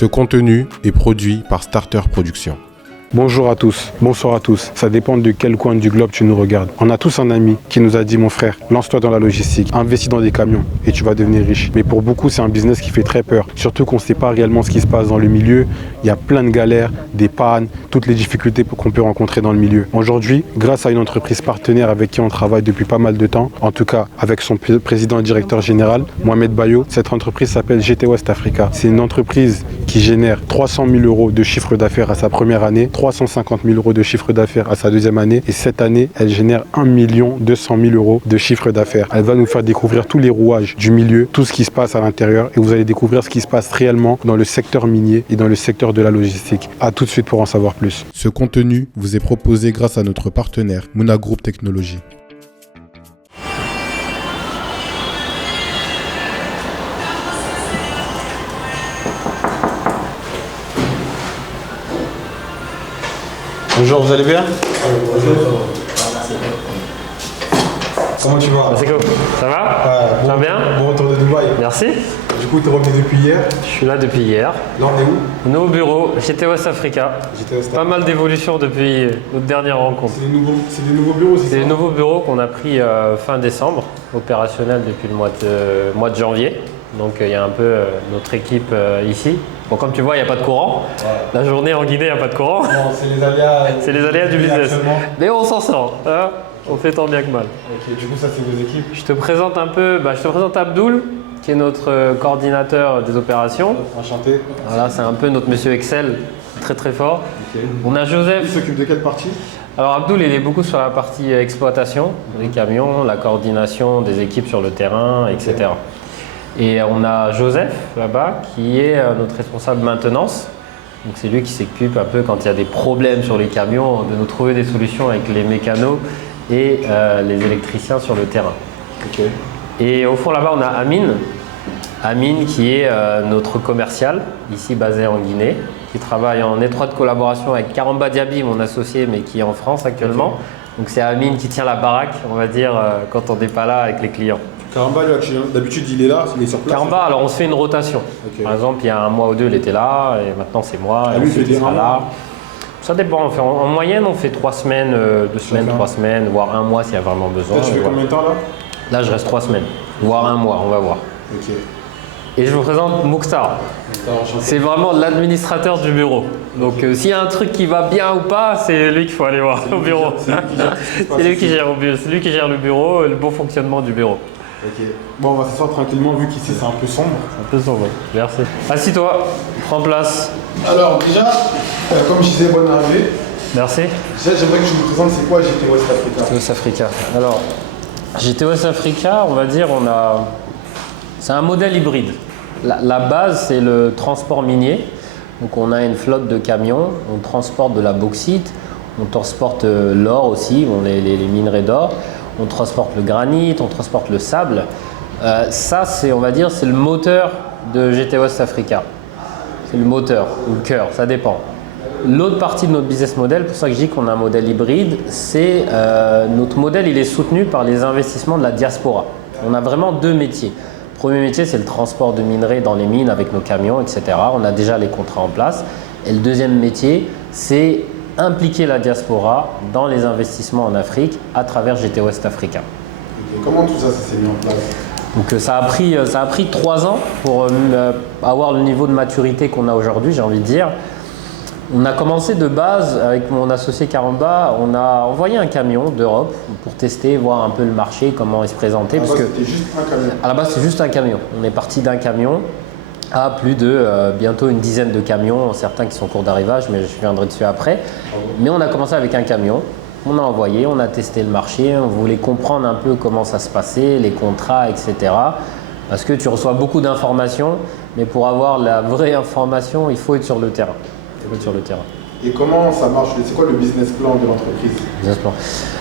Ce contenu est produit par Starter Productions. Bonjour à tous, bonsoir à tous. Ça dépend de quel coin du globe tu nous regardes. On a tous un ami qui nous a dit: mon frère, lance-toi dans la logistique, investis dans des camions et tu vas devenir riche. Mais pour beaucoup, c'est un business qui fait très peur. Surtout qu'on ne sait pas réellement ce qui se passe dans le milieu. Il y a plein de galères, des pannes, toutes les difficultés qu'on peut rencontrer dans le milieu. Aujourd'hui, grâce à une entreprise partenaire avec qui on travaille depuis pas mal de temps, en tout cas avec son président et directeur général, Mohamed Bayo, cette entreprise s'appelle GT West Africa. C'est une entreprise qui génère 300 000 € de chiffre d'affaires à sa première année, 350 000 € de chiffre d'affaires à sa deuxième année, et cette année, elle génère 1 200 000 € de chiffre d'affaires. Elle va nous faire découvrir tous les rouages du milieu, tout ce qui se passe à l'intérieur, et vous allez découvrir ce qui se passe réellement dans le secteur minier et dans le secteur de la logistique. A tout de suite pour en savoir plus. Ce contenu vous est proposé grâce à notre partenaire Mouna Group Technologies. Bonjour, vous allez bien? Bonjour. Comment tu vas? C'est cool. Ça va? Ça va bien? Bon retour de Dubaï. Merci. Du coup, tu es revenu depuis hier. Je suis là depuis hier. Là, on est où? Nouveau bureau, GT West Africa. Pas mal d'évolutions depuis notre dernière rencontre. C'est des nouveaux bureaux, C'est des nouveaux bureaux qu'on a pris fin décembre, opérationnels depuis le mois de janvier. Donc il y a un peu notre équipe ici. Bon, comme tu vois, il n'y a pas de courant. Ouais. La journée en Guinée, il n'y a pas de courant. Non, c'est les aléas. C'est les aléas du business. Mais on s'en sort. Hein, on fait tant bien que mal. Ok, du coup, ça, c'est vos équipes. Je te présente un peu, je te présente Abdoul, qui est notre coordinateur des opérations. Enchanté. Voilà, c'est un peu notre monsieur Excel, très très fort. Okay. On a Joseph. Il s'occupe de quelle partie? Alors Abdoul, il est beaucoup sur la partie exploitation des camions, la coordination des équipes sur le terrain, etc. Okay. Et on a Joseph là-bas qui est notre responsable maintenance. Donc c'est lui qui s'occupe un peu quand il y a des problèmes sur les camions de nous trouver des solutions avec les mécanos et les électriciens sur le terrain. Okay. Et au fond là-bas on a Amine. Amine qui est notre commercial ici basé en Guinée, qui travaille en étroite collaboration avec Karamba Diaby, mon associé, mais qui est en France actuellement. Okay. Donc c'est Amine qui tient la baraque, on va dire, quand on n'est pas là avec les clients. Karamba, d'habitude il est là, il est sur place. Karamba, alors on se fait une rotation. Okay. Par exemple, il y a un mois ou deux, il était là, et maintenant c'est moi, et ensuite il sera là. Ça dépend, en moyenne on fait 3 semaines, 2 semaines, 3 semaines, voire un mois s'il y a vraiment besoin. Là, tu fais combien de temps là? Là je reste 3 semaines, voire un mois, on va voir. Okay. Et je vous présente Mouktar. C'est vraiment l'administrateur du bureau. Donc s'il y a un truc qui va bien ou pas, c'est lui qu'il faut aller voir au bureau. C'est lui qui gère le bureau, le bon fonctionnement du bureau. Ok. Bon, on va s'asseoir tranquillement vu qu'ici c'est un peu sombre. C'est un peu sombre, merci. Assis-toi, prends place. Alors déjà, comme je disais, bonne arrivée. Merci. Déjà, j'aimerais que tu me présentes c'est quoi GT West Africa. GT West Africa. Alors, GT West Africa, on va dire, c'est un modèle hybride. La base, c'est le transport minier. Donc on a une flotte de camions, on transporte de la bauxite, on transporte l'or aussi, les minerais d'or. On transporte le granit, on transporte le sable. Ça, on va dire, c'est le moteur de GT West Africa. C'est le moteur ou le cœur, ça dépend. L'autre partie de notre business model, pour ça que je dis qu'on a un modèle hybride, c'est notre modèle, il est soutenu par les investissements de la diaspora. On a vraiment 2 métiers. Le premier métier, c'est le transport de minerais dans les mines avec nos camions, etc. On a déjà les contrats en place. Et le deuxième métier, c'est impliquer la diaspora dans les investissements en Afrique à travers GT West Africa. Okay. Comment tout ça s'est mis en place? Donc ça a pris 3 ans pour avoir le niveau de maturité qu'on a aujourd'hui, j'ai envie de dire. On a commencé de base avec mon associé Karamba, on a envoyé un camion d'Europe pour tester, voir un peu le marché, comment il se présentait. À la base, c'était juste un camion. À la base, c'est juste un camion. On est parti d'un camion à plus de bientôt une dizaine de camions, certains qui sont en cours d'arrivage, mais je viendrai dessus après. Mais on a commencé avec un camion, on a envoyé, on a testé le marché, on voulait comprendre un peu comment ça se passait, les contrats, etc. Parce que tu reçois beaucoup d'informations, mais pour avoir la vraie information, il faut être sur le terrain. Et comment ça marche? C'est quoi le business plan de l'entreprise? Business plan.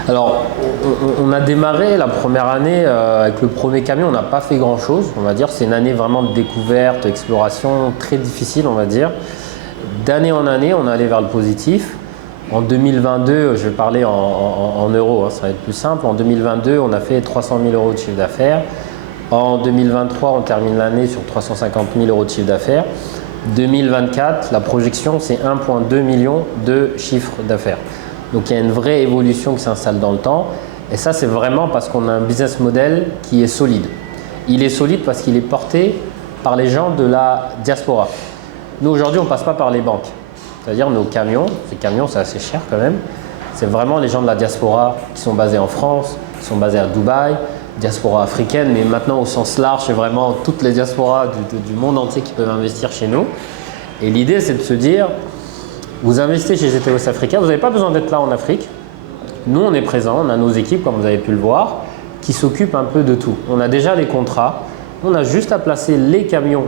Alors, on a démarré la première année avec le premier camion, on n'a pas fait grand-chose, on va dire. C'est une année vraiment de découverte, exploration, très difficile, on va dire. D'année en année, on est allé vers le positif. En 2022, je vais parler en euros, ça va être plus simple. En 2022, on a fait 300 000 € de chiffre d'affaires. En 2023, on termine l'année sur 350 000 € de chiffre d'affaires. 2024, la projection, c'est 1,2 million de chiffre d'affaires. Donc il y a une vraie évolution qui s'installe dans le temps. Et ça, c'est vraiment parce qu'on a un business model qui est solide. Il est solide parce qu'il est porté par les gens de la diaspora. Nous, aujourd'hui, on ne passe pas par les banques. C'est-à-dire nos camions, ces camions, c'est assez cher quand même. C'est vraiment les gens de la diaspora qui sont basés en France, qui sont basés à Dubaï, diaspora africaine, mais maintenant au sens large, c'est vraiment toutes les diasporas du monde entier qui peuvent investir chez nous. Et l'idée, c'est de se dire, vous investissez chez GT West Africa, vous n'avez pas besoin d'être là en Afrique. Nous, on est présents, on a nos équipes, comme vous avez pu le voir, qui s'occupent un peu de tout. On a déjà les contrats, on a juste à placer les camions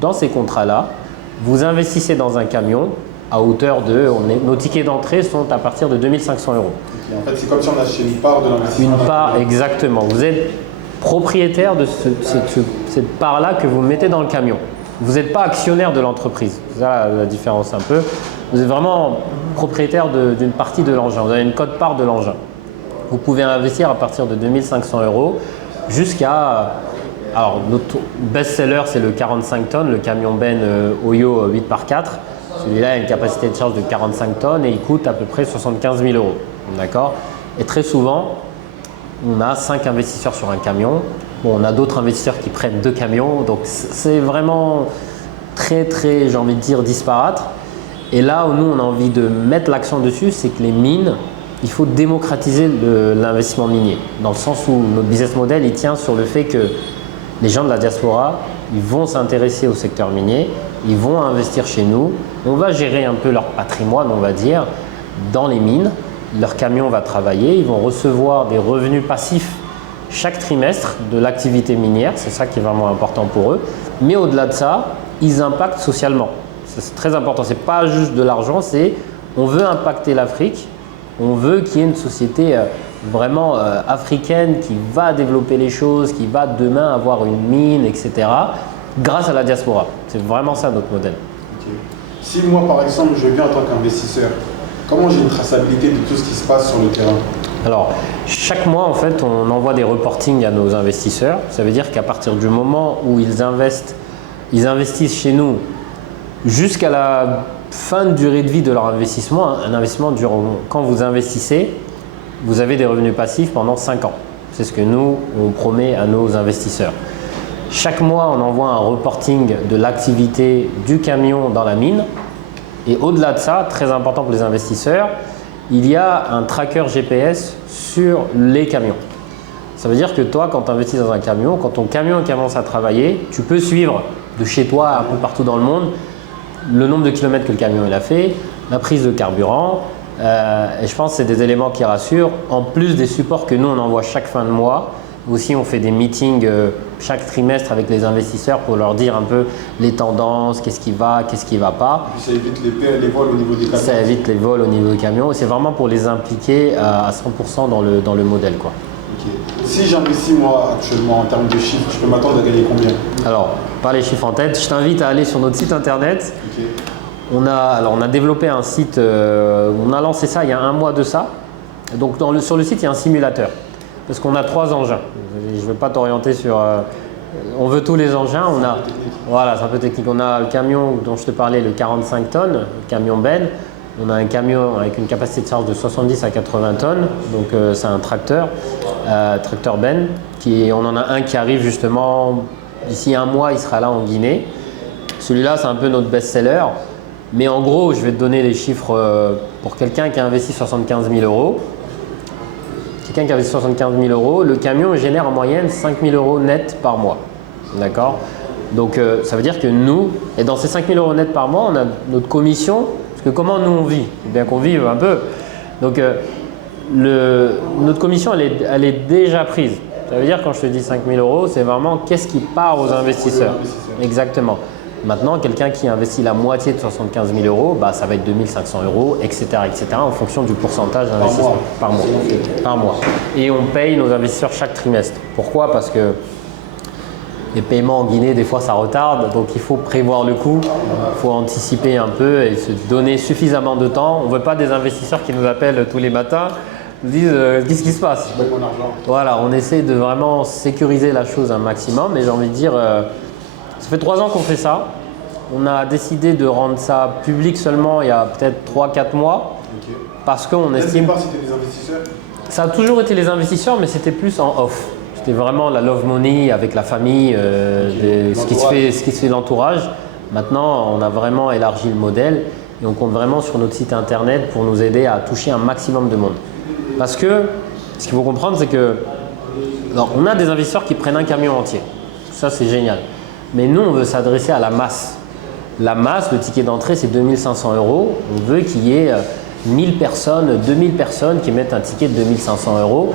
dans ces contrats-là. Vous investissez dans un camion à hauteur de… nos tickets d'entrée sont à partir de 2 500 €. En fait, c'est comme si on achetait une part de l'investissement. Une part, exactement. Vous êtes propriétaire de cette part-là que vous mettez dans le camion. Vous n'êtes pas actionnaire de l'entreprise. C'est ça la différence un peu. Vous êtes vraiment propriétaire d'une partie de l'engin. Vous avez une quote-part de l'engin. Vous pouvez investir à partir de 2 500 € jusqu'à… Alors, notre best-seller, c'est le 45 tonnes, le camion Ben Oyo 8x4. Celui-là a une capacité de charge de 45 tonnes et il coûte à peu près 75 000 €. D'accord ? Et très souvent, on a 5 investisseurs sur un camion. Bon, on a d'autres investisseurs qui prennent 2 camions. Donc, c'est vraiment très, j'ai envie de dire, disparate. Et là où nous, on a envie de mettre l'accent dessus, c'est que les mines, il faut démocratiser l'investissement minier. Dans le sens où notre business model, il tient sur le fait que les gens de la diaspora, ils vont s'intéresser au secteur minier, ils vont investir chez nous, on va gérer un peu leur patrimoine, on va dire, dans les mines. Leur camion va travailler, ils vont recevoir des revenus passifs chaque trimestre de l'activité minière, c'est ça qui est vraiment important pour eux. Mais au-delà de ça, ils impactent socialement. C'est très important, c'est pas juste de l'argent, c'est on veut impacter l'Afrique, on veut qu'il y ait une société vraiment africaine qui va développer les choses, qui va demain avoir une mine, etc. grâce à la diaspora. C'est vraiment ça notre modèle. Okay. Si moi, par exemple, je viens en tant qu'investisseur, comment j'ai une traçabilité de tout ce qui se passe sur le terrain? Alors, chaque mois, en fait, on envoie des reportings à nos investisseurs. Ça veut dire qu'à partir du moment où ils investissent chez nous jusqu'à la fin de durée de vie de leur investissement, un investissement dure, quand vous investissez, vous avez des revenus passifs pendant 5 ans. C'est ce que nous, on promet à nos investisseurs. Chaque mois, on envoie un reporting de l'activité du camion dans la mine. Et au-delà de ça, très important pour les investisseurs, il y a un tracker GPS sur les camions. Ça veut dire que toi, quand tu investis dans un camion, quand ton camion commence à travailler, tu peux suivre de chez toi un peu partout dans le monde le nombre de kilomètres que le camion il a fait, la prise de carburant. Et je pense que c'est des éléments qui rassurent, en plus des supports que nous on envoie chaque fin de mois. Aussi, on fait des meetings chaque trimestre avec les investisseurs pour leur dire un peu les tendances, qu'est-ce qui va pas. Et puis ça évite les vols au niveau des camions. Ça évite les vols au niveau des camions et c'est vraiment pour les impliquer à 100% dans le modèle, quoi. Okay. Si j'investis moi actuellement en termes de chiffres, je peux m'attendre à gagner combien? Alors, pas les chiffres en tête, je t'invite à aller sur notre site internet. Okay. On a développé un site, on a lancé ça il y a un mois de ça. Donc sur le site, il y a un simulateur. Parce qu'on a 3 engins. Je ne vais pas t'orienter sur… on veut tous les engins. Voilà, c'est un peu technique. On a le camion dont je te parlais, le 45 tonnes, le camion Ben. On a un camion avec une capacité de charge de 70 à 80 tonnes. Donc c'est un tracteur Ben. On en a un qui arrive justement d'ici un mois, il sera là en Guinée. Celui-là, c'est un peu notre best-seller. Mais en gros, je vais te donner les chiffres pour quelqu'un qui a investi 75 000 €. Quelqu'un qui a investi 75 000 €, le camion génère en moyenne 5 000 € net par mois. D'accord? Donc ça veut dire que nous, et dans ces 5 000 € net par mois, on a notre commission. Parce que comment nous on vit? Bien qu'on vive un peu. Donc notre commission, elle est déjà prise. Ça veut dire quand je te dis 5 000 €, c'est vraiment qu'est-ce qui part aux investisseurs. Exactement. Maintenant, quelqu'un qui investit la moitié de 75 000 €, bah, ça va être 2 500 €, etc., en fonction du pourcentage d'investissement par mois. Et on paye nos investisseurs chaque trimestre. Pourquoi? Parce que les paiements en Guinée, des fois, ça retarde. Donc, il faut prévoir le coût, il faut anticiper un peu et se donner suffisamment de temps. On ne veut pas des investisseurs qui nous appellent tous les matins, nous disent qu'est-ce qui se passe. Voilà, on essaie de vraiment sécuriser la chose un maximum. Et j'ai envie de dire… ça fait 3 ans qu'on fait ça On a décidé de rendre ça public seulement il y a peut-être 3-4 mois parce qu'on estime… Dès le départ, c'était des investisseurs? Ça a toujours été les investisseurs, mais c'était plus en off. C'était vraiment la love money avec la famille, ce qui se fait l'entourage. Maintenant, on a vraiment élargi le modèle et on compte vraiment sur notre site internet pour nous aider à toucher un maximum de monde. Parce que ce qu'il faut comprendre, c'est que on a des investisseurs qui prennent un camion entier. Ça, c'est génial. Mais nous, on veut s'adresser à la masse. La masse, le ticket d'entrée, c'est 2 500 €. On veut qu'il y ait 1000 personnes, 2000 personnes qui mettent un ticket de 2 500 €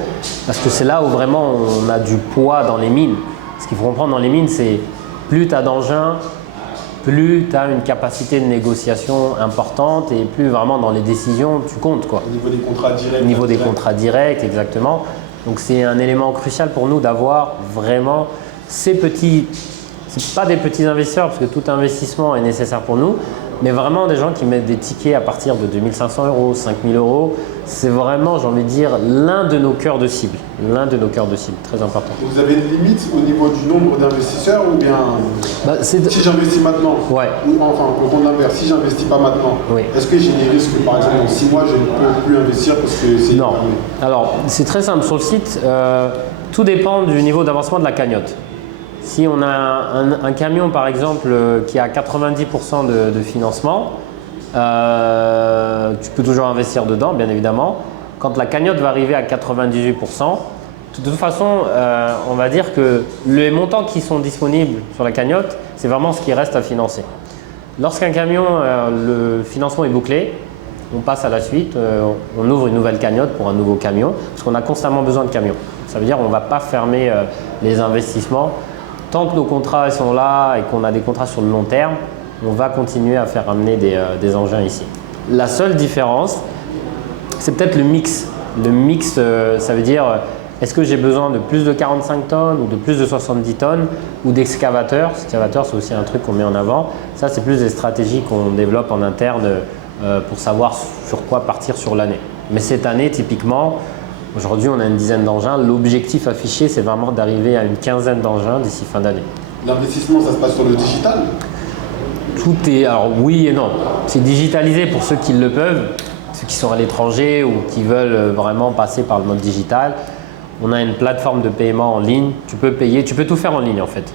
parce que c'est là où vraiment on a du poids dans les mines. Ce qu'il faut comprendre dans les mines, c'est plus tu as d'engins, plus tu as une capacité de négociation importante et plus vraiment dans les décisions, tu comptes, quoi. Au niveau des contrats directs. Au niveau des contrats directs, exactement. Donc c'est un élément crucial pour nous d'avoir vraiment ces petits… C'est pas des petits investisseurs parce que tout investissement est nécessaire pour nous, mais vraiment des gens qui mettent des tickets à partir de 2 500 €, 5 000 €. C'est vraiment, j'ai envie de dire, l'un de nos cœurs de cible. L'un de nos cœurs de cible, très important. Vous avez une limite au niveau du nombre d'investisseurs ou bien si j'investis maintenant, ouais. ou enfin au compte l'inverse, si j'investis pas maintenant, oui. Est-ce que j'ai des risques par exemple dans 6 mois je ne peux plus investir parce que c'est… Non. Alors c'est très simple sur le site, tout dépend du niveau d'avancement de la cagnotte. Si on a un camion par exemple qui a 90% de financement, tu peux toujours investir dedans bien évidemment. Quand la cagnotte va arriver à 98%, de toute façon on va dire que les montants qui sont disponibles sur la cagnotte, c'est vraiment ce qui reste à financer. Lorsqu'un camion, le financement est bouclé, on passe à la suite, on ouvre une nouvelle cagnotte pour un nouveau camion parce qu'on a constamment besoin de camions. Ça veut dire qu'on ne va pas fermer les investissements. Tant que nos contrats sont là et qu'on a des contrats sur le long terme, on va continuer à faire amener des engins ici. La seule différence, c'est peut-être le mix. Le mix, ça veut dire, est-ce que j'ai besoin de plus de 45 tonnes ou de plus de 70 tonnes ou d'excavateurs? L'excavateur, c'est aussi un truc qu'on met en avant. Ça, c'est plus des stratégies qu'on développe en interne pour savoir sur quoi partir sur l'année. Mais cette année, typiquement, aujourd'hui, on a une dizaine d'engins. L'objectif affiché, c'est vraiment d'arriver à une quinzaine d'engins d'ici fin d'année. L'investissement, ça se passe sur le digital? Tout est… Alors oui et non. C'est digitalisé pour ceux qui le peuvent, ceux qui sont à l'étranger ou qui veulent vraiment passer par le mode digital. On a une plateforme de paiement en ligne. Tu peux payer, tu peux tout faire en ligne en fait.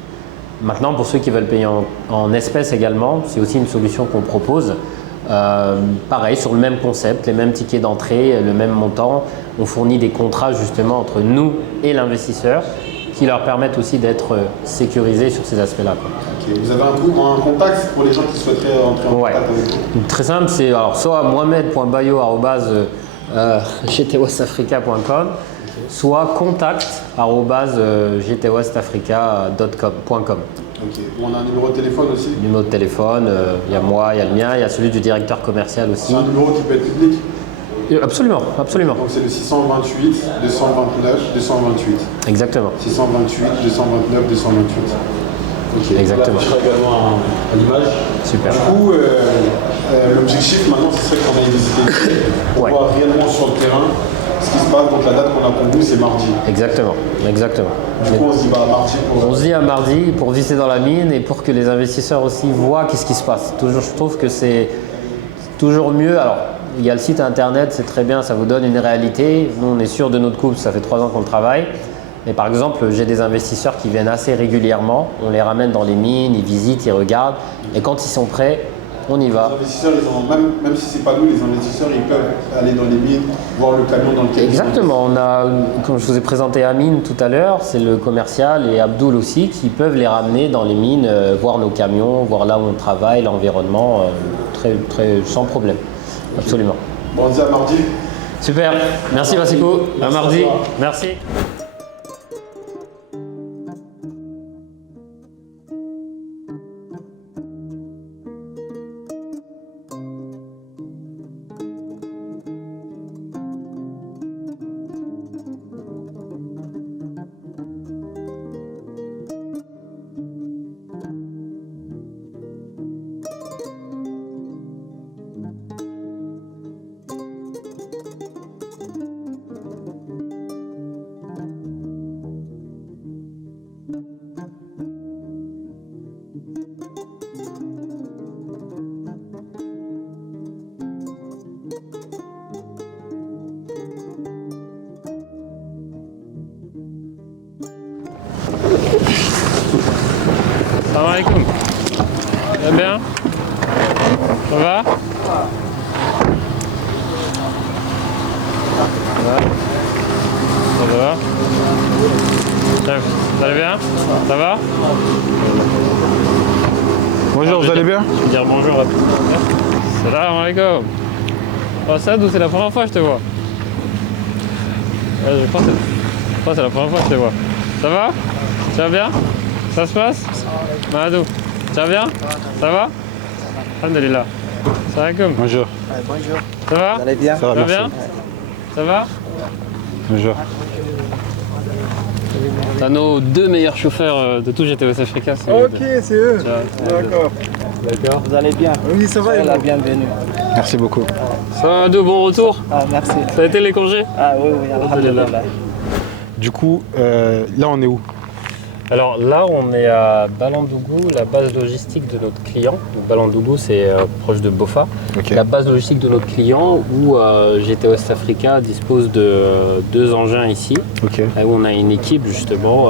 Maintenant, pour ceux qui veulent payer en espèces également, c'est aussi une solution qu'on propose. Pareil, sur le même concept, les mêmes tickets d'entrée, le même montant. On fournit des contrats justement entre nous et l'investisseur qui leur permettent aussi d'être sécurisés sur ces aspects-là. Okay. Vous avez un contact pour les gens qui souhaiteraient entrer en contact avec vous? Très simple, c'est alors soit mohamed.bayo@gtwestafrica.com, soit contact@gtwestafrica.com. Ok. On a un numéro de téléphone aussi? Numéro de téléphone, il y a moi, il y a le mien, il y a celui du directeur commercial aussi. C'est un numéro qui peut être public? Absolument, absolument. Donc c'est le 628 229 228. Exactement. 628 229 228. Ok. Exactement. On affichera également à l'image. Super. Du coup, l'objectif maintenant, ce serait qu'on aille visiter pour voir réellement sur le terrain ce qui se passe. Donc la date qu'on a pour nous, c'est mardi. Exactement, exactement. Du coup, on se dit mardi pour… On se dit à mardi pour visiter dans la mine et pour que les investisseurs aussi voient qu'est-ce qui se passe. Toujours, je trouve que c'est toujours mieux. Alors, il y a le site internet, c'est très bien, ça vous donne une réalité. Nous, on est sûr de notre coup, ça fait 3 ans qu'on le travaille. Mais par exemple, j'ai des investisseurs qui viennent assez régulièrement. On les ramène dans les mines, ils visitent, ils regardent. Et quand ils sont prêts, on y va. Les investisseurs, même si ce n'est pas nous, les investisseurs, ils peuvent aller dans les mines, voir le camion dans lequel… Exactement. On a, comme je vous ai présenté Amine tout à l'heure, c'est le commercial et Abdoul aussi qui peuvent les ramener dans les mines, voir nos camions, voir là où on travaille, l'environnement, sans problème. Absolument. Bon, on se dit à mardi. Super. Merci Bassiko. À mardi. Merci. alaikum. Ça va bien? Ça va? Ça va? Chef, vous allez bien? Ça va? Bonjour, vous allez bien? Je vais dire bonjour à tous. Salam alaikum. Oh Sadou, c'est la première fois que je te vois. Ouais, je crois que c'est la première fois que je te vois. Ça va? Tu vas bien? Ça se passe? Mahadou, tu vas bien? Ça va? Alhamdulillah. Salam alaikum. Bonjour. Bonjour. Ça va? Vous allez bien? Ça va, Ça va merci. bien? Ça va? Bonjour. T'as nos deux meilleurs chauffeurs de tout GTOS Africa. Ok, c'est eux. D'accord. D'accord. Vous allez bien? Oui, ça va. La bienvenue. Merci beaucoup. Ça va, de bon retour? Ah, merci. Ça a été les congés? Ah oui, oui, alhamdulillah. Du coup, là on est où? Alors là, on est à Balandougou, la base logistique de notre client. Donc, Balandougou, c'est proche de Bofa. Ok. La base logistique de notre client où GT West Africa dispose de deux engins ici. Ok. Là où on a une équipe justement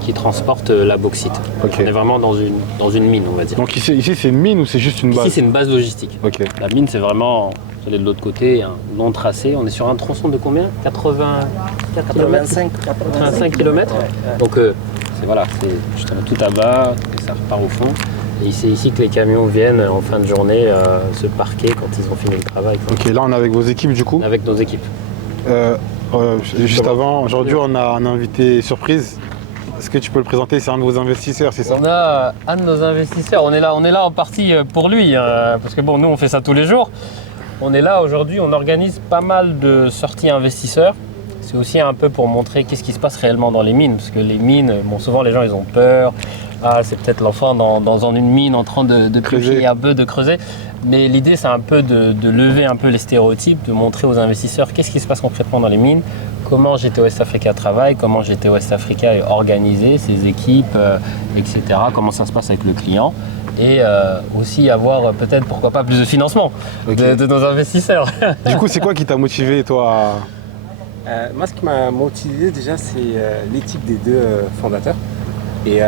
qui transporte la bauxite. Ok. On est vraiment dans une mine, on va dire. Donc ici c'est une mine ou c'est juste une base? Ici, c'est une base logistique. Ok. La mine, c'est vraiment, vous allez de l'autre côté, un long tracé. On est sur un tronçon de combien? 85 km. Donc c'est justement tout à bas et ça repart au fond. Et c'est ici que les camions viennent en fin de journée se parquer quand ils ont fini le travail. Ok, là on est avec vos équipes du coup. Avec nos équipes. Juste avant, aujourd'hui on a un invité surprise. Est-ce que tu peux le présenter? C'est un de vos investisseurs, c'est ça? On a un de nos investisseurs, on est là en partie pour lui, parce que bon, nous on fait ça tous les jours. On est là aujourd'hui, on organise pas mal de sorties investisseurs. C'est aussi un peu pour montrer qu'est-ce qui se passe réellement dans les mines, parce que les mines, bon, souvent les gens ils ont peur. Ah, c'est peut-être l'enfant dans une mine en train de creuser un peu, de creuser. Mais l'idée c'est un peu de lever un peu les stéréotypes, de montrer aux investisseurs qu'est-ce qui se passe concrètement dans les mines, comment GT West Africa travaille, comment GT West Africa est organisé, ses équipes, etc. Comment ça se passe avec le client. Et aussi avoir peut-être, pourquoi pas, plus de financement de nos investisseurs. Du coup, c'est quoi qui t'a motivé toi Moi, ce qui m'a motivé déjà, c'est l'éthique des deux fondateurs et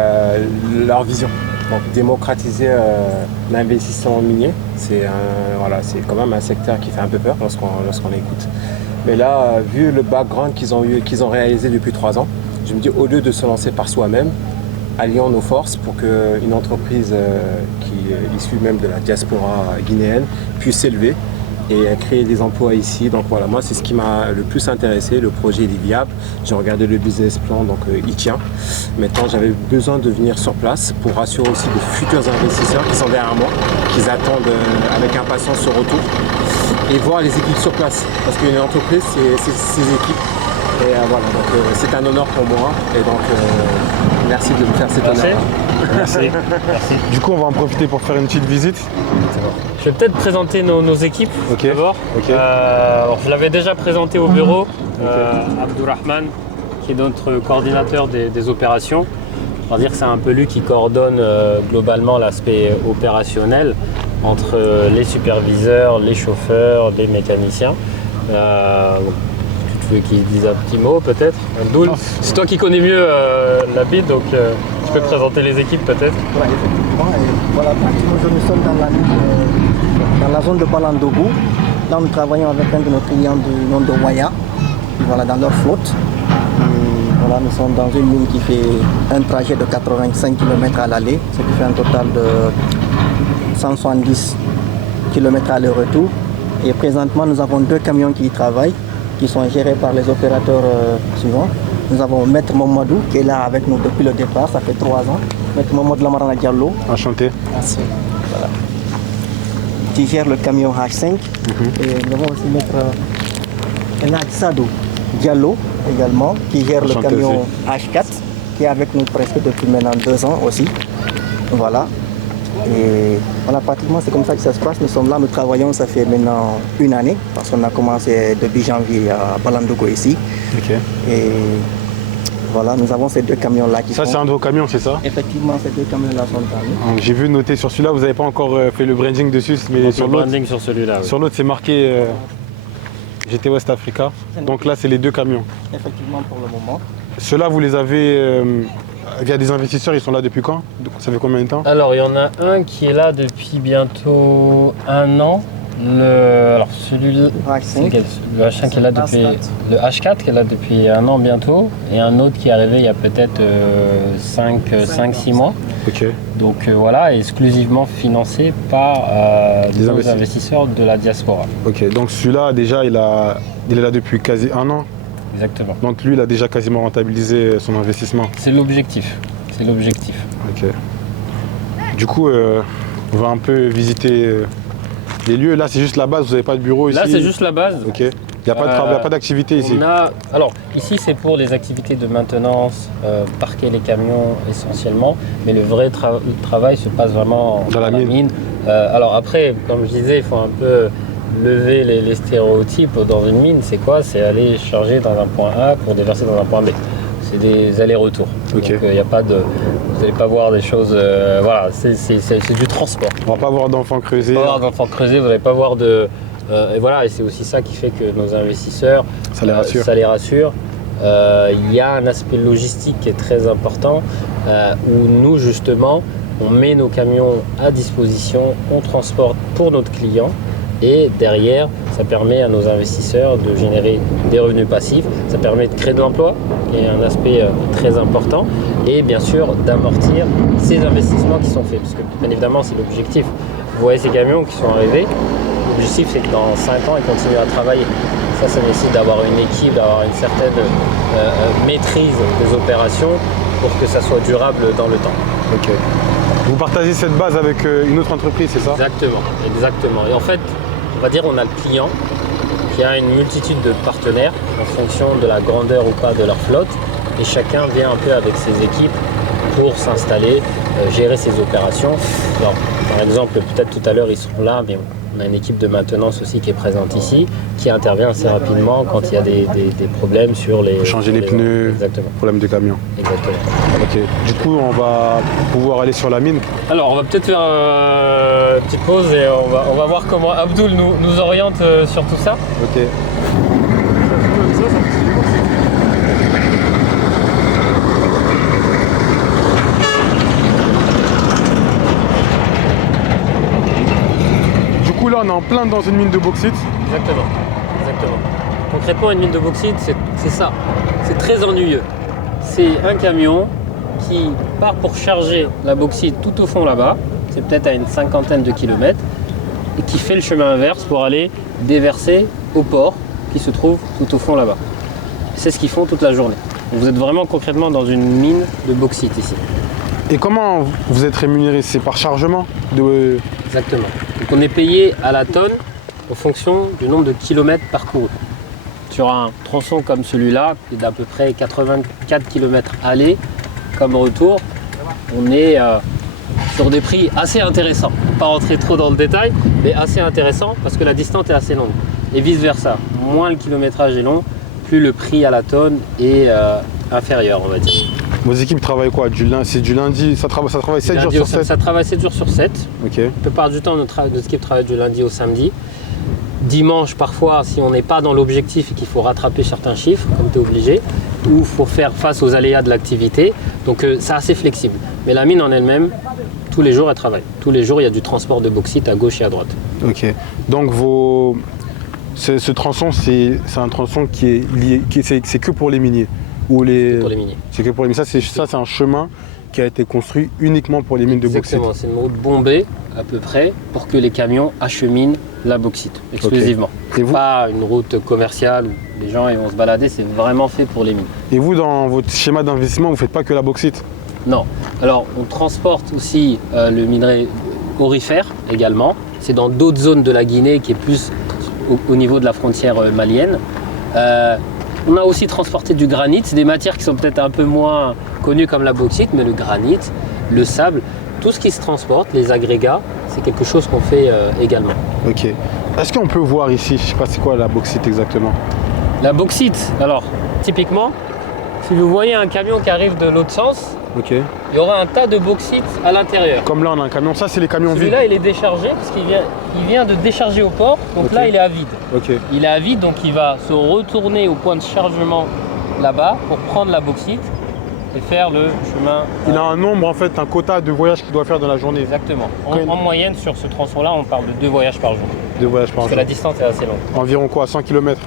leur vision. Donc, démocratiser l'investissement minier, c'est quand même un secteur qui fait un peu peur lorsqu'on l'écoute. Mais là, vu le background qu'ils ont réalisé depuis 3 ans, je me dis, au lieu de se lancer par soi-même, allions nos forces pour qu'une entreprise qui est issue même de la diaspora guinéenne puisse s'élever et créer des emplois ici. Donc voilà, moi c'est ce qui m'a le plus intéressé, le projet il est viable, j'ai regardé le business plan, donc il tient. Maintenant j'avais besoin de venir sur place pour rassurer aussi de futurs investisseurs qui sont derrière moi, qui attendent avec impatience ce retour et voir les équipes sur place, parce qu'une entreprise c'est ses équipes. Et voilà, donc c'est un honneur pour moi et donc merci de me faire cet honneur. Merci. Du coup, on va en profiter pour faire une petite visite. Je vais peut-être présenter nos équipes d'abord. Alors, je l'avais déjà présenté au bureau, Abdourahman, qui est notre coordinateur des opérations. On va dire que c'est un peu lui qui coordonne globalement l'aspect opérationnel entre les superviseurs, les chauffeurs, les mécaniciens. Tu veux qu'ils disent un petit mot peut-être? Abdoul, c'est toi qui connais mieux la bite, donc tu peux présenter les équipes peut-être. Oui, effectivement. Et voilà, pratiquement, nous sommes dans la zone de Balandougou. Là, nous travaillons avec un de nos clients du nom de Waya, voilà, dans leur flotte. Et voilà, nous sommes dans une mine qui fait un trajet de 85 km à l'aller, ce qui fait un total de 170 km à aller-retour. Et présentement, nous avons 2 camions qui y travaillent, qui sont gérés par les opérateurs suivants. Nous avons Maître Mamadou qui est là avec nous depuis le départ, ça fait 3 ans. Maître Mamadou Lamarana Diallo. Enchanté. Merci. Voilà. Qui gère le camion H5. Et nous avons aussi Maître Elhadj Sadou Diallo également, qui gère le camion H4, qui est avec nous presque depuis maintenant 2 ans aussi. Voilà. Et voilà, pratiquement c'est comme ça que ça se passe. Nous sommes là, nous travaillons, ça fait maintenant 1 année, parce qu'on a commencé début janvier à Balandougou ici. Et voilà, nous avons ces 2 camions-là qui sont... Ça c'est un de vos camions, c'est ça? Effectivement, ces 2 camions-là sont à nous. J'ai vu noter sur celui-là, vous n'avez pas encore fait le branding dessus, mais sur l'autre, sur celui-là. sur l'autre c'est marqué GT West Africa. Donc là c'est les 2 camions. Effectivement pour le moment. Ceux-là vous les avez via des investisseurs, ils sont là depuis quand? Ça fait combien de temps? Alors, il y en a un qui est là depuis bientôt 1 an. Alors, celui-là, H5. le H5 qui est là depuis. Le H4 qui est là depuis 1 an bientôt. Et un autre qui est arrivé il y a peut-être 5-6 mois. Ok. Donc voilà, exclusivement financé par des investisseurs de la diaspora. Ok, donc celui-là, déjà, il est là depuis quasi 1 an. Exactement. Donc lui, il a déjà quasiment rentabilisé son investissement. C'est l'objectif. C'est l'objectif. Ok. Du coup, on va un peu visiter les lieux. Là, c'est juste la base, vous n'avez pas de bureau ici? Là, c'est juste la base. Ok. Il n'y a pas de travail, il n'y a pas d'activité ici? Alors, ici, c'est pour les activités de maintenance, parquer les camions essentiellement, mais le vrai travail se passe vraiment dans la mine. Alors après, comme je disais, il faut un peu lever les stéréotypes. Dans une mine, c'est quoi? C'est aller charger dans un point A pour déverser dans un point B. C'est des allers-retours. Ok. Donc, il y a pas de... Vous n'allez pas voir des choses... voilà, c'est du transport. On va pas voir d'enfants creusés. Vous n'allez pas voir d'enfants creusés, vous n'allez pas voir de... et voilà, et c'est aussi ça qui fait que nos investisseurs, Ça les rassure. ça les rassure. Il y a un aspect logistique qui est très important, où nous, justement, on met nos camions à disposition, on transporte pour notre client, et derrière, ça permet à nos investisseurs de générer des revenus passifs, ça permet de créer de l'emploi, qui est un aspect très important, et bien sûr d'amortir ces investissements qui sont faits, parce que bien évidemment, c'est l'objectif. Vous voyez ces camions qui sont arrivés, l'objectif c'est que dans 5 ans, ils continuent à travailler. Ça nécessite d'avoir une équipe, d'avoir une certaine maîtrise des opérations pour que ça soit durable dans le temps. Ok. Vous partagez cette base avec une autre entreprise, c'est ça? Exactement, exactement. Et en fait, on va dire on a le client qui a une multitude de partenaires en fonction de la grandeur ou pas de leur flotte, et chacun vient un peu avec ses équipes pour s'installer, gérer ses opérations. Alors, par exemple, peut-être tout à l'heure ils seront là, mais on a une équipe de maintenance aussi qui est présente ici, qui intervient assez rapidement quand il y a des problèmes sur les... Changer les pneus, exactement. Problème de camion. Exactement. Ok. Du coup, on va pouvoir aller sur la mine. Alors, on va peut-être faire une petite pause et on va voir comment Abdoul nous oriente sur tout ça. Ok. Du coup, là, on est en plein dans une mine de bauxite. Exactement. Exactement. Concrètement, une mine de bauxite, c'est ça. C'est très ennuyeux. C'est un camion qui part pour charger la bauxite tout au fond là-bas, c'est peut-être à une 50aine de kilomètres, et qui fait le chemin inverse pour aller déverser au port qui se trouve tout au fond là-bas. C'est ce qu'ils font toute la journée. Donc vous êtes vraiment concrètement dans une mine de bauxite ici. Et comment vous êtes rémunéré? C'est par chargement de... Exactement. Donc on est payé à la tonne en fonction du nombre de kilomètres parcourus. Sur un tronçon comme celui-là, qui est d'à peu près 84 km aller comme retour, on est sur des prix assez intéressants. Pas rentrer trop dans le détail, mais assez intéressants parce que la distance est assez longue. Et vice versa, moins le kilométrage est long, plus le prix à la tonne est inférieur, on va dire. Vos équipes travaillent quoi? C'est du lundi, ça travaille 7 jours sur 7? Ça travaille 7 jours sur 7. Ok. La plupart du temps, notre équipe travaille du lundi au samedi. Dimanche, parfois, si on n'est pas dans l'objectif et qu'il faut rattraper certains chiffres, comme tu es obligé, ou il faut faire face aux aléas de l'activité. Donc c'est assez flexible. Mais la mine en elle-même, tous les jours, elle travaille. Tous les jours, il y a du transport de bauxite à gauche et à droite. Ok. Donc ce tronçon, c'est un tronçon qui est lié, c'est que pour les miniers ou les... Pour les miniers. C'est que pour les miniers. Ça, c'est un chemin qui a été construit uniquement pour les mines de bauxite. Exactement, c'est une route bombée à peu près pour que les camions acheminent la bauxite exclusivement. Okay. Et vous... Pas une route commerciale où les gens ils vont se balader, c'est vraiment fait pour les mines. Et vous, dans votre schéma d'investissement, vous ne faites pas que la bauxite? Non. Alors, on transporte aussi le minerai aurifère également. C'est dans d'autres zones de la Guinée qui est plus au niveau de la frontière malienne. On a aussi transporté du granit, c'est des matières qui sont peut-être un peu moins connues comme la bauxite, mais le granit, le sable, tout ce qui se transporte, les agrégats, c'est quelque chose qu'on fait également. Ok. Est-ce qu'on peut voir ici, je ne sais pas c'est quoi la bauxite exactement? La bauxite, alors typiquement, si vous voyez un camion qui arrive de l'autre sens, ok, il y aura un tas de bauxite à l'intérieur. Comme là on a un camion, ça c'est les camions vides. Celui-là il est déchargé parce qu'il vient de décharger au port, donc okay. Là il est à vide. Okay. Il est à vide, donc il va se retourner au point de chargement là-bas pour prendre la bauxite et faire le chemin. Il a un nombre, en fait, un quota de voyages qu'il doit faire dans la journée. Exactement. En moyenne, sur ce tronçon-là, on parle de 2 voyages par jour. 2 voyages par Parce que jour. la distance est assez longue. Environ quoi, 100 km?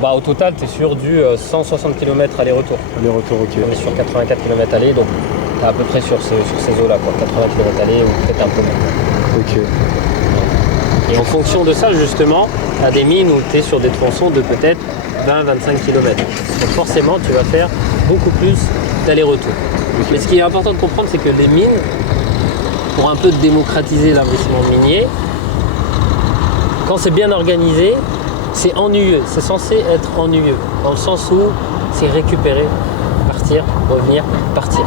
Bah, au total, tu es sur du 160 km aller-retour. Aller-retour, ok. On est sur 84 km aller, donc à peu près sur ces eaux-là, quoi. 80 km aller ou peut-être un peu moins. Ok. Et en fonction de ça, justement, tu as des mines où tu es sur des tronçons de peut-être 20-25 km. Donc forcément, tu vas faire beaucoup plus d'aller-retour. Okay. Mais ce qui est important de comprendre, c'est que les mines, pour un peu démocratiser l'investissement minier, quand c'est bien organisé, c'est ennuyeux. C'est censé être ennuyeux, dans le sens où c'est récupérer, partir, revenir, partir.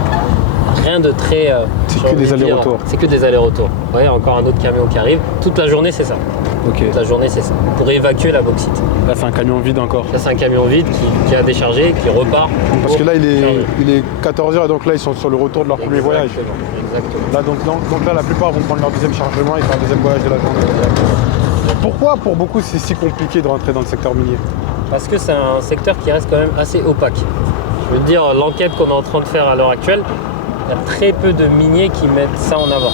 Rien de très... c'est que des allers-retours. C'est que des allers-retours. Vous voyez, encore un autre camion qui arrive. Toute la journée, c'est ça. Okay. Toute la journée, c'est ça. Pour évacuer la bauxite. Là, c'est un camion vide encore. Là, c'est un camion vide qui a déchargé, qui repart. Parce que là, il est 14h, donc là, ils sont sur le retour de leur premier voyage. Exactement. Là, donc là, la plupart vont prendre leur deuxième chargement et faire le deuxième voyage de la journée. Pourquoi, pour beaucoup, c'est si compliqué de rentrer dans le secteur minier? Parce que c'est un secteur qui reste quand même assez opaque. Je veux dire, l'enquête qu'on est en train de faire à l'heure actuelle, il y a très peu de miniers qui mettent ça en avant.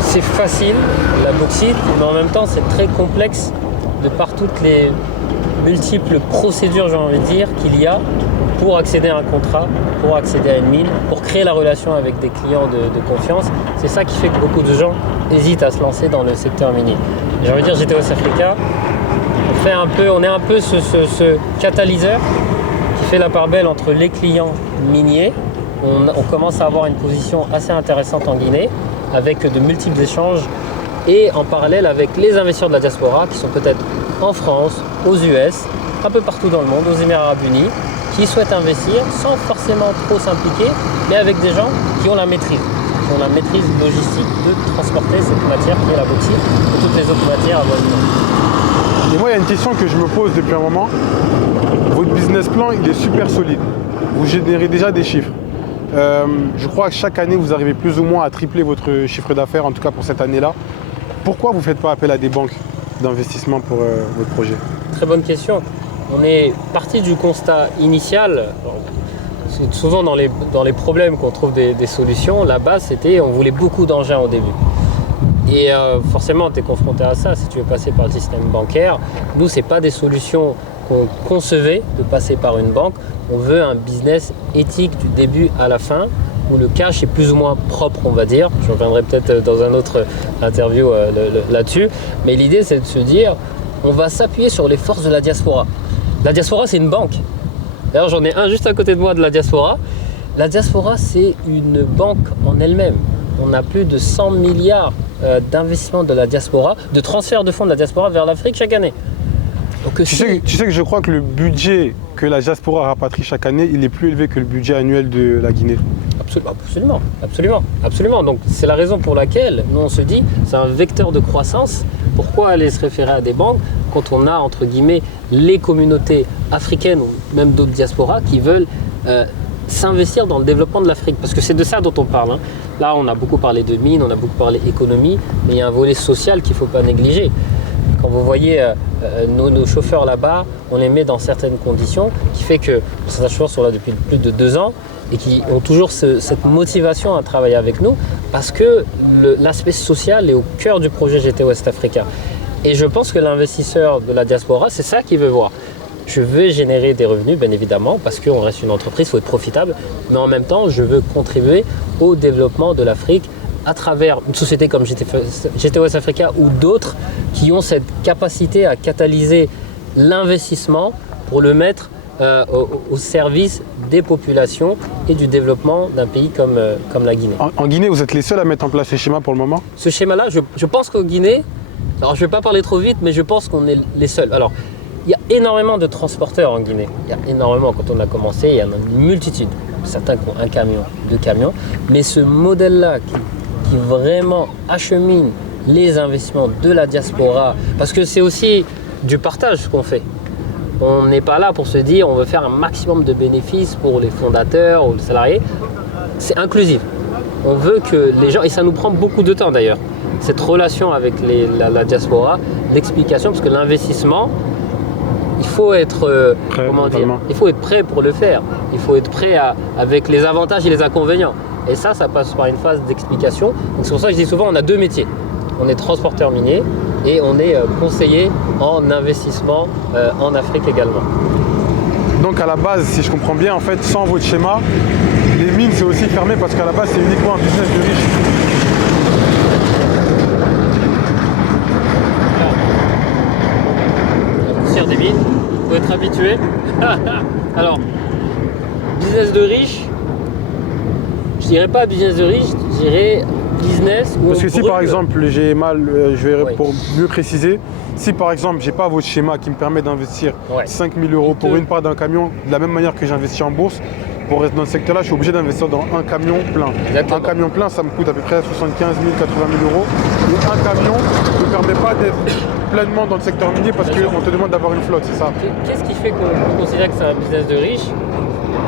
C'est facile, la bauxite, mais en même temps, c'est très complexe de par toutes les multiples procédures, j'ai envie de dire, qu'il y a pour accéder à un contrat, pour accéder à une mine, pour créer la relation avec des clients de confiance. C'est ça qui fait que beaucoup de gens hésitent à se lancer dans le secteur minier. J'ai envie de dire, j'étais au West Africa, on est un peu ce catalyseur qui fait la part belle entre les clients miniers. On commence à avoir une position assez intéressante en Guinée, avec de multiples échanges, et en parallèle avec les investisseurs de la diaspora qui sont peut-être en France, aux US, un peu partout dans le monde, aux Émirats Arabes Unis, qui souhaitent investir sans forcément trop s'impliquer, mais avec des gens qui ont la maîtrise logistique de transporter cette matière qui est la bauxite et toutes les autres matières avoisinantes. Et moi, il y a une question que je me pose depuis un moment. Votre business plan, il est super solide. Vous générez déjà des chiffres. Je crois que chaque année, vous arrivez plus ou moins à tripler votre chiffre d'affaires, en tout cas pour cette année-là. Pourquoi vous ne faites pas appel à des banques d'investissement pour votre projet? Très bonne question. On est parti du constat initial. Souvent dans les problèmes qu'on trouve des solutions, la base c'était on voulait beaucoup d'engins au début. Et forcément tu es confronté à ça si tu veux passer par le système bancaire. Nous, c'est pas des solutions qu'on concevait de passer par une banque. On veut un business éthique du début à la fin, où le cash est plus ou moins propre, on va dire. Je reviendrai peut-être dans un autre interview là-dessus. Mais l'idée, c'est de se dire, on va s'appuyer sur les forces de la diaspora. La diaspora, c'est une banque. D'ailleurs, j'en ai un juste à côté de moi de la diaspora. La diaspora, c'est une banque en elle-même. On a plus de 100 milliards d'investissements de la diaspora, de transfert de fonds de la diaspora vers l'Afrique chaque année. Donc, tu sais que je crois que le budget que la diaspora rapatrie chaque année, il est plus élevé que le budget annuel de la Guinée. Absolument. Donc c'est la raison pour laquelle nous on se dit c'est un vecteur de croissance. Pourquoi aller se référer à des banques quand on a entre guillemets les communautés africaines ou même d'autres diasporas qui veulent s'investir dans le développement de l'Afrique? Parce que c'est de ça dont on parle. Hein. Là on a beaucoup parlé de mines, on a beaucoup parlé économie, mais il y a un volet social qu'il ne faut pas négliger. Quand vous voyez nos chauffeurs là-bas, on les met dans certaines conditions qui fait que certains chauffeurs sont là depuis plus de 2 ans et qui ont toujours cette motivation à travailler avec nous parce que l'aspect social est au cœur du projet GT West Africa. Et je pense que l'investisseur de la diaspora, c'est ça qu'il veut voir. Je veux générer des revenus, bien évidemment, parce qu'on reste une entreprise, il faut être profitable, mais en même temps, je veux contribuer au développement de l'Afrique à travers une société comme GT West Africa ou d'autres qui ont cette capacité à catalyser l'investissement pour le mettre au service des populations et du développement d'un pays comme la Guinée. En Guinée, vous êtes les seuls à mettre en place ce schéma pour le moment? Ce schéma-là, je pense qu'au Guinée, alors je ne vais pas parler trop vite, mais je pense qu'on est les seuls. Alors, il y a énormément de transporteurs en Guinée. Il y a énormément, quand on a commencé, il y en a une multitude. Certains qui ont un camion, 2 camions. Mais ce modèle-là qui vraiment achemine les investissements de la diaspora, parce que c'est aussi du partage ce qu'on fait. On n'est pas là pour se dire on veut faire un maximum de bénéfices pour les fondateurs ou les salariés. C'est inclusif. On veut que les gens, et ça nous prend beaucoup de temps d'ailleurs, cette relation avec la diaspora, l'explication, parce que l'investissement, faut être Prêt, comment dire, totalement. il faut être prêt pour le faire. Il faut être prêt avec les avantages et les inconvénients. Et ça passe par une phase d'explication. Donc c'est pour ça que je dis souvent, on a deux métiers. On est transporteur minier et on est conseiller en investissement en Afrique également. Donc à la base, si je comprends bien, en fait, sans votre schéma, les mines c'est aussi fermé parce qu'à la base c'est uniquement un business de riches. La poussière des mines, il faut être habitué. Alors, business de riche, je dirais pas business de riche, je dirais business où Parce que on si brûle. par exemple j'ai mal, je vais Oui. pour mieux préciser, si par exemple j'ai pas votre schéma qui me permet d'investir Ouais. 5 000 € pour une part d'un camion, de la même manière que j'investis en bourse, pour être dans ce secteur-là, je suis obligé d'investir dans un camion plein. Exactement. Un camion plein, ça me coûte à peu près 75 000, 80 000 €. Et un camion ne me permet pas d'être pleinement dans le secteur minier parce Bien sûr. qu'on te demande d'avoir une flotte, c'est ça? Qu'est-ce qui fait qu'on considère que c'est un business de riche?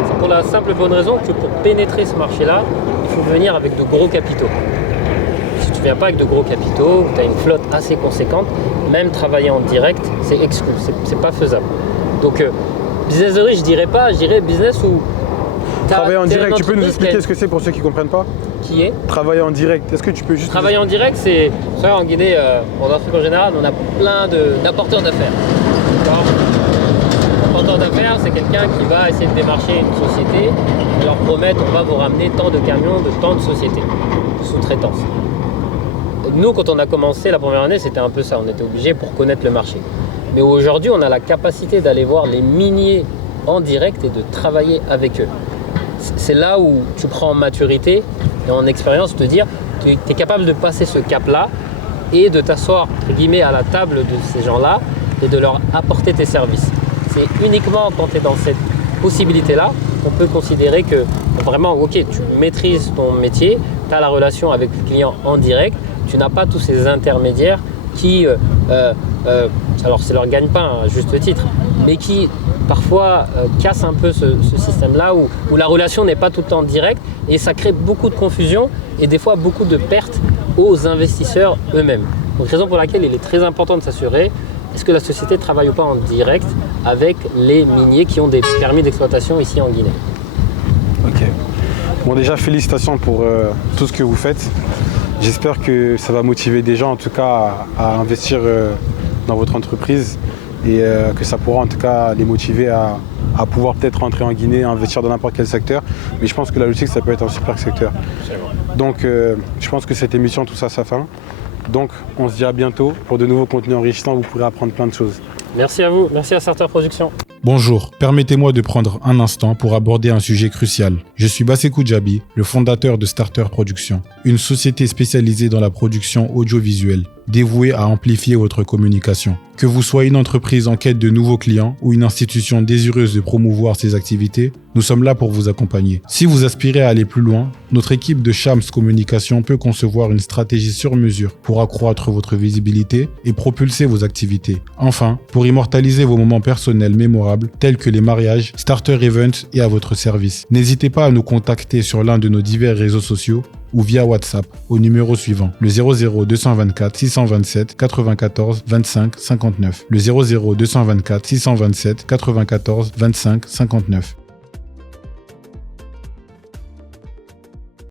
C'est pour la simple et bonne raison que pour pénétrer ce marché-là, il faut venir avec de gros capitaux. Si tu ne viens pas avec de gros capitaux, tu as une flotte assez conséquente, même travailler en direct, c'est exclu, c'est pas faisable. Donc, business de riche, je dirais pas, je dirais business où Travailler en t'as direct, une tu peux nous entreprise expliquer ce que c'est pour ceux qui ne comprennent pas? qui est Travailler en direct, est-ce que tu peux juste... travailler en direct, c'est ça en Guinée, en Afrique en général, on a plein d'apporteurs d'affaires. D'accord. Apporteur d'affaires, c'est quelqu'un qui va essayer de démarcher une société et leur promettre on va vous ramener tant de camions de tant de sociétés, sous-traitance. Nous, quand on a commencé la première année, c'était un peu ça, on était obligé pour connaître le marché. Mais aujourd'hui, on a la capacité d'aller voir les miniers en direct et de travailler avec eux. C'est là où tu prends en maturité et en expérience, te dire tu es capable de passer ce cap-là et de t'asseoir entre guillemets à la table de ces gens-là et de leur apporter tes services. C'est uniquement quand tu es dans cette possibilité-là qu'on peut considérer que vraiment, ok, tu maîtrises ton métier, tu as la relation avec le client en direct, tu n'as pas tous ces intermédiaires qui, alors c'est leur gagne-pain à juste titre, mais qui parfois cassent un peu ce système-là où la relation n'est pas tout le temps directe et ça crée beaucoup de confusion et des fois beaucoup de pertes aux investisseurs eux-mêmes. Donc raison pour laquelle il est très important de s'assurer est-ce que la société ne travaille ou pas en direct avec les miniers qui ont des permis d'exploitation ici en Guinée. Ok. Bon, déjà, félicitations pour tout ce que vous faites. J'espère que ça va motiver des gens, en tout cas, à investir dans votre entreprise et que ça pourra, en tout cas, les motiver à pouvoir peut-être rentrer en Guinée, à investir dans n'importe quel secteur. Mais je pense que la logistique, ça peut être un super secteur. Donc, je pense que cette émission, tout ça à sa fin. Donc, on se dit à bientôt pour de nouveaux contenus enrichissants. Vous pourrez apprendre plein de choses. Merci à vous, merci à Starter Production. Bonjour, permettez-moi de prendre un instant pour aborder un sujet crucial. Je suis Bassekou Djabi, le fondateur de Starter Production, une société spécialisée dans la production audiovisuelle, dévouée à amplifier votre communication. Que vous soyez une entreprise en quête de nouveaux clients ou une institution désireuse de promouvoir ses activités, nous sommes là pour vous accompagner. Si vous aspirez à aller plus loin, notre équipe de Shams Communication peut concevoir une stratégie sur mesure pour accroître votre visibilité et propulser vos activités. Enfin, pour immortaliser vos moments personnels mémorables tels que les mariages, Starter Events est à votre service. N'hésitez pas à nous contacter sur l'un de nos divers réseaux sociaux ou via WhatsApp au numéro suivant, le 00 224 627 94 25 59. Le 00 224 627 94 25 59.